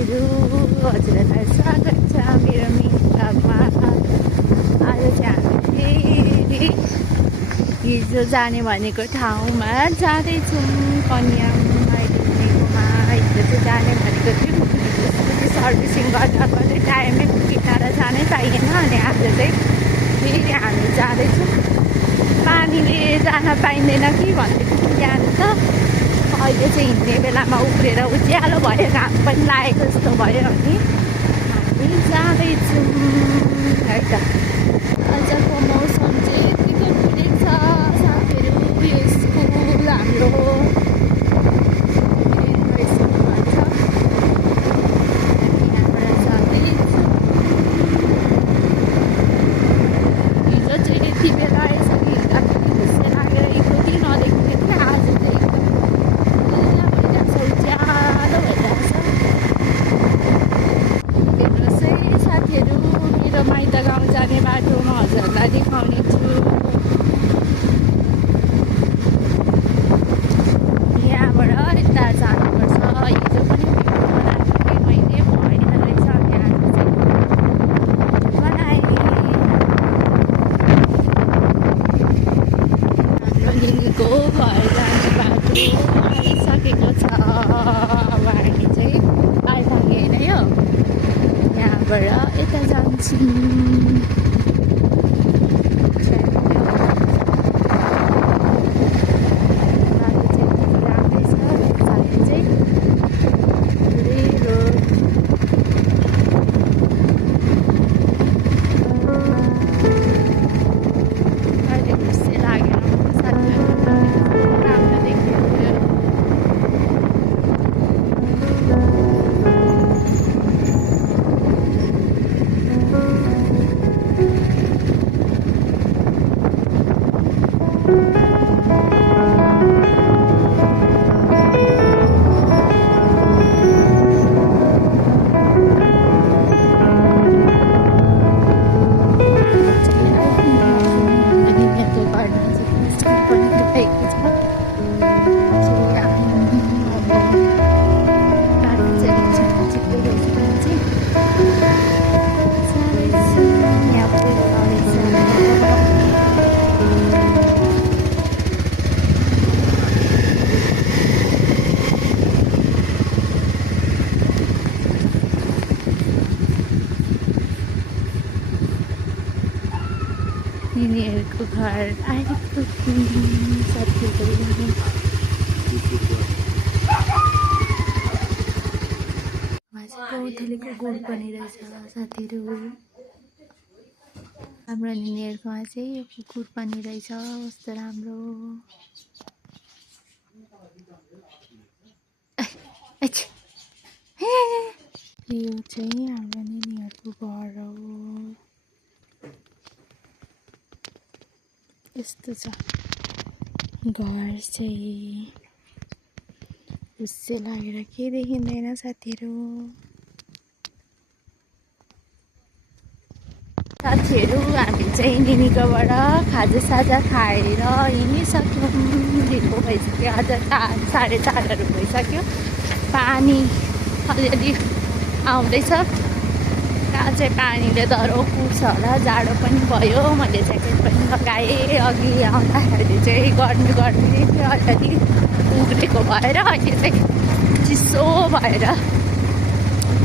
साथीहरू, हजुरहरूलाई स्वागत छ मेरो मिटअपमा। आज चाहिँ हामी फेरि हिजो जाने भनेको ठाउँमा जाँदैछौँ, कन्याकुमारीमा। हिजो चाहिँ जाने भनेको थियौँ, स्कुटी सर्भिसिङ गर्दा गर्दै टाइमै पुगिएर जानै पाइएन। अनि आज चाहिँ फेरि हामी जाँदैछौँ। पानीले जान पाइँदैन कि भन्दै ज्ञान त अहिले चाहिँ हिँड्ने बेलामा उब्रेर उज्यालो भयो, घाम पनि लागेको जस्तो भयो अनि हामी जाँदैछौँ है त। आजको मौसम चाहिँ यतिको ठिक छ साथीहरू। यो स्कुल हाम्रो हिजो चाहिँ यति बेला यसरी हिँड्दाखेरि खुसी लागेर एकचोटि नदेख्ने थिएँ। आज चाहिँ साथीहरू, मेरो माइत गाउँ जाने बाटो म हजुरहरूलाई देखाउने छु। यहाँबाट यता जानुपर्छ। हिजो पनि भिडियो बनाएको थिएँ मैले, भएन रहेछ। अनि आज चाहिँ बनाएँ। हाम्रो लिङ्गीको घर जाने बाटो आइसकेको छ। अब हामी चाहिँ आइपुगे होइन यो यहाँबाट यता जान्छौँ। यिनीहरूको घर आइपुग्यौँ साथीहरू। गौथलीको गुड पनि रहेछ साथीहरू। हाम्रो निनीहरूकोमा चाहिँ यो कुकुर पनि रहेछ, कस्तो राम्रो। यो चाहिँ हाम्रो निनीहरूको घर हो। यस्तो छ घर चाहिँ। खुसी लागेर के देखिँदैन साथीहरू। हामी चाहिँ निनीकोबाट खाजासाजा खाएर हिँडिसक्यौँ। ढिलो भइसक्यो, आज 4:30 भइसक्यो। पानी अलिअलि आउँदैछ। कहाँ चाहिँ पानीले डह्रो पुग्छ होला, जाडो पनि भयो। मैले ज्याकेट पनि लगाएँ। अघि आउँदाखेरि चाहिँ गर्मी थियो, अलिअलि उब्रेको भएर अहिले चाहिँ चिसो भएर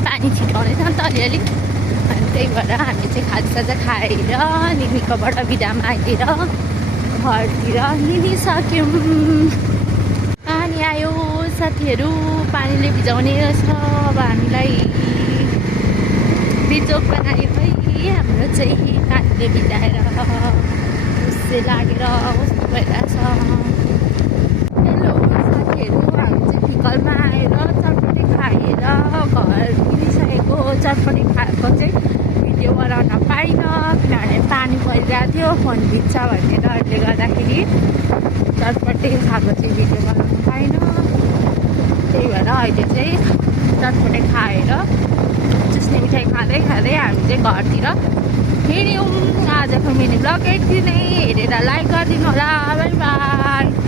पानी छिटाउँदैछ नि त अलिअलि। अनि त्यही भएर हामी चाहिँ खाजासाजा खाएर निनीकोबाट बिदामा आइदिएर घरतिर हिँडिसक्यौँ। पानी आयो साथीहरू, पानीले भिजाउने रहेछ। अब हामीलाई बिजोग बनायो है हाम्रो चाहिँ पानीले भिजाएर। खुसी लागेर कस्तो भइरहेछ। हेलो साथीहरू, हामी चाहिँ फिकलमा आएर चटपटी खाएर घर पुगिसकेको। चटपटी खाएको चाहिँ भिडियो बनाउन पाइनँ किनभने पानी परिरहेको थियो, फोन भिज्छ भन्ने डरले गर्दाखेरि चटपटी खाएको चाहिँ भिडियो बनाउन पाइनँ। त्यही भएर अहिले चाहिँ चटपटी खाएर चुस्ने मिठाई खाँदै हामी चाहिँ घरतिर हिँड्यौँ। आजको मिनी ब्लग यति नै। हेरेर लाइक गरिदिनु होला। By by.